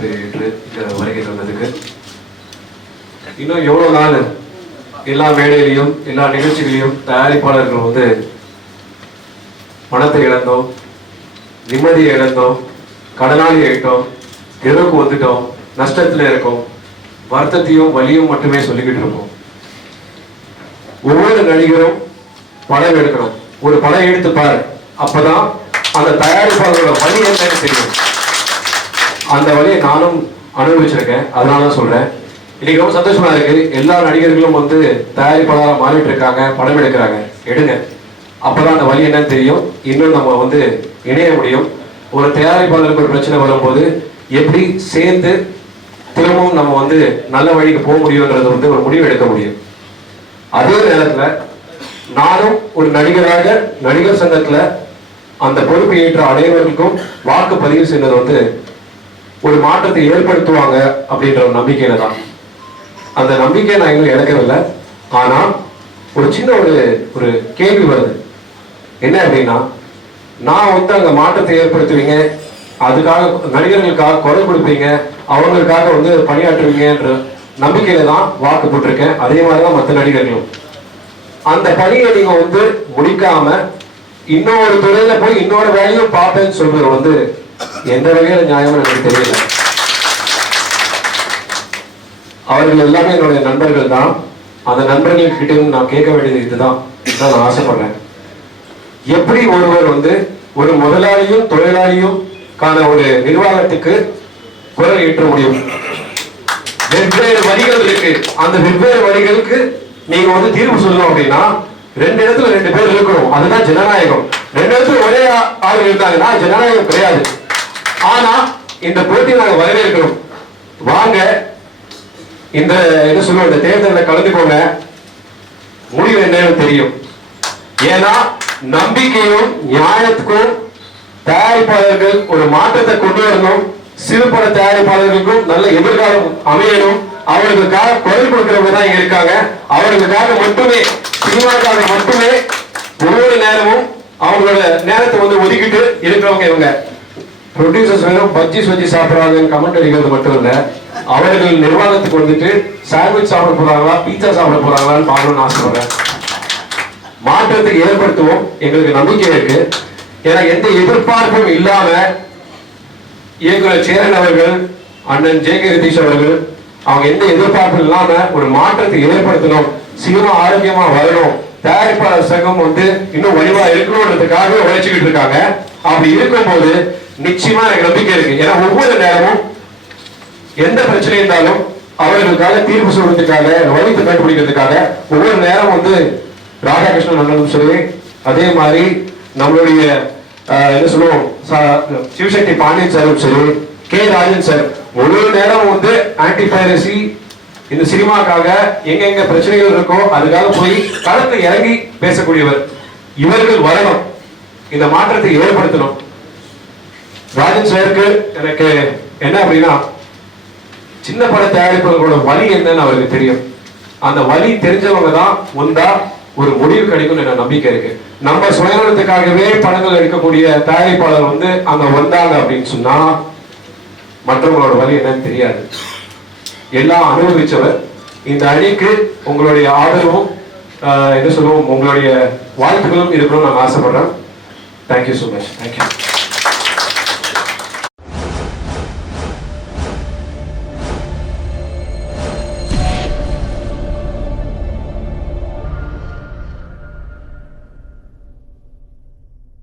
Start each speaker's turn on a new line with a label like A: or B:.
A: அழைப்பு ஏற்று வருகை தந்ததுக்கு. இன்னும் எவ்வளவு நாள் எல்லா மேடையிலையும் எல்லா நிகழ்ச்சிகளையும் தயாரிப்பாளர்கள் வந்து பணத்தை இழந்தோம் நிம்மதியை இழந்தோம் கடனாளி ஆயிட்டோம் தெருவுக்கு வந்துட்டோம் நஷ்டத்துல இருக்கோம் வருத்தத்தையும் வலியும் மட்டுமே சொல்லிக்கிட்டு இருக்கோம். ஒவ்வொரு நடிகரும் படம் எடுக்கணும். ஒரு படம் எடுத்து பாரு. அப்பதான் அந்த தயாரிப்பாளரோட வழி என்னன்னு தெரியும். அந்த வழியை நானும் அனுபவிச்சிருக்கேன். அதனால தான் சொல்கிறேன் இன்னைக்கு ரொம்ப சந்தோஷமா இருக்கு. எல்லா நடிகர்களும் வந்து தயாரிப்பாளராக மாறிட்டு இருக்காங்க படம் எடுக்கிறாங்க. எடுங்க. அப்பதான் அந்த வழி என்னன்னு தெரியும். இன்னும் நம்ம வந்து இணைய முடியும். ஒரு தயாரிப்பாளருக்கு ஒரு பிரச்சனை வரும்போது எப்படி சேர்ந்து திரும்பவும் நம்ம வந்து நல்ல வழிக்கு போக முடியுன்றது வந்து ஒரு முடிவு எடுக்க முடியும். அதே நேரத்தில் நானும் ஒரு நடிகராக நடிகர் சங்கத்தில் அந்த பொறுப்பு ஏற்ற அனைவருக்கும் வாக்கு பதிவு செய்தது வந்து ஒரு மாற்றத்தை ஏற்படுத்துவாங்க அப்படின்ற ஒரு நம்பிக்கையில தான். அந்த நம்பிக்கையை நான் இன்னும் இழக்கவில்லை. ஆனா ஒரு சின்ன ஒரு ஒரு கேள்வி வருது. என்ன அப்படின்னா நான் வந்து அங்க மாற்றத்தை ஏற்படுத்துவீங்க அதுக்காக நடிகர்களுக்காக குரல் கொடுப்பீங்க அவங்களுக்காக வந்து பணியாற்றுவீங்கன்ற நம்பிக்கையில தான் வாக்கு போட்டிருக்கேன். அதே மாதிரி தான் மற்ற நடிகர்களும். அந்த பணியை நீங்க வந்து முடிக்காம இன்னொரு துறையில போய் இன்னொரு வேலையும் பார்ப்பேன்னு சொல்றது வந்து எந்த வகையில நியாயம்னு எனக்கு தெரியல. அவர்கள் எல்லாமே என்னுடைய நண்பர்கள் தான். அந்த நண்பர்கள் நான் கேட்க வேண்டியது இதுதான். நான் ஆசைப்படுறேன். எப்படி ஒருவர் வந்து ஒரு முதலாளியும் தொழிலாளியும் காண ஒரு நிர்வாகத்துக்கு குரல் ஏற்ற முடியும்? வெவ்வேறு வரிகள் இருக்கு. அந்த வெவ்வேறு வரிகளுக்கு நீங்க வந்து தீர்வு சொல்லணும் அப்படின்னா ரெண்டு இடத்துல ரெண்டு பேர் இருக்கணும். அதுதான் ஜனநாயகம். ரெண்டு இடத்துல ஒரே ஆள் இருந்தாங்கன்னா ஜனநாயகம் கிடையாது. ஆனா இந்த போட்டி நாங்க வரவேற்கிறோம். வாங்க இந்த என்ன சொல்லுவோம் இந்த தேர்தலில் கலந்துக்கோங்க முடிவு என்னன்னு தெரியும். ஏன்னா நம்பிக்கையும் நியாயத்துக்கும் தயாரிப்பாளர்கள் ஒரு மாற்றத்தை கொண்டு வரணும். சிறுபட தயாரிப்பாளர்களுக்கும் நல்ல எதிர்காலம் அமையணும். அவர்களுக்காக குரல் கொடுக்கிறவங்க தான் இங்க இருக்காங்க. அவர்களுக்காக மட்டுமே சினிமாக்காக மட்டுமே ஒவ்வொரு நேரமும் அவங்களோட நேரத்தை வந்து ஒதுக்கிட்டு இருக்கிறவங்க இவங்க. ப்ரொடியூசர்ஸ் வெறும் பஜ்ஜி சொஜ்ஜி சாப்பிடுறாங்கன்னு கமெண்ட் அடிக்கிறது மட்டும் இல்ல அவர்கள் நிர்வாகத்துக்கு வந்துட்டு சாண்ட்விச் சாப்பிட போறாங்களா பீட்சா சாப்பிட போறாங்களான்னு பார்க்கணும்னு ஆசைப்படுறேன். மாற்றத்தை ஏற்படுத்துவோம். எங்களுக்கு நம்பிக்கை இருக்கு. ஏன்னா எந்த எதிர்பார்ப்பும் இல்லாம இயக்குனர் சேரன் அவர்கள் அண்ணன் ஜே கே ரதீஷ் அவர்கள் அவங்க எந்த எதிர்பார்ப்பும் இல்லாம ஒரு மாற்றத்தை ஏற்படுத்தணும் சினிமா ஆரோக்கியமா வரணும் தயாரிப்பாளர் சங்கம் வந்து இன்னும் வலிவா இருக்கணும்ன்றதுக்காக உழைச்சிக்கிட்டு இருக்காங்க. அப்படி இருக்கும்போது நிச்சயமா எனக்கு நம்பிக்கை இருக்கு. ஏன்னா ஒவ்வொரு நேரமும் எந்த பிரச்சனை இருந்தாலும் அவர்களுக்காக தீர்ப்பு சொல்றதுக்காக வழித்து கண்டுபிடிக்கிறதுக்காக ஒவ்வொரு நேரம் வந்து ராதாகிருஷ்ணன் அண்ணனும் சரி அதே மாதிரி நம்மளுடைய என்ன சொல்லுவோம் சா- சிவசக்தி பாண்டியன் சாரும் சரி கே ராஜன் சார் ஒவ்வொரு நேரம் வந்து ஆன்டி பைரசி இந்த சினிமாக்காக எங்கெங்க பிரச்சனைகள் இருக்கோ அதுக்காக போய் களத்தை இறங்கி பேசக்கூடியவர் இவர்கள் வரணும். இந்த மாற்றத்தை ஏற்படுத்தணும். ராஜன் சாருக்கு எனக்கு என்ன அப்படின்னா சின்ன பட தயாரிப்புகளோட வழி என்னன்னு அவருக்கு தெரியும். அந்த வழி தெரிஞ்சவங்க தான் உண்டா ஒரு முடிவு கிடைக்கும்னு எனக்கு நம்பிக்கை இருக்கு. நம்ம சுயநலத்துக்காகவே படங்கள் எடுக்கக்கூடிய தயாரிப்பாளர் வந்து அங்க வந்தாங்க அப்படின்னு சொன்னா மற்றவங்களோட வழி என்னன்னு தெரியாது. எல்லாம் அனுபவிச்சவர். இந்த அணிக்கு உங்களுடைய ஆதரவும் என்ன சொல்லுவோம் உங்களுடைய வாழ்த்துக்களும் இருக்கணும்னு நான் ஆசைப்படுறேன். Thank you so much thank you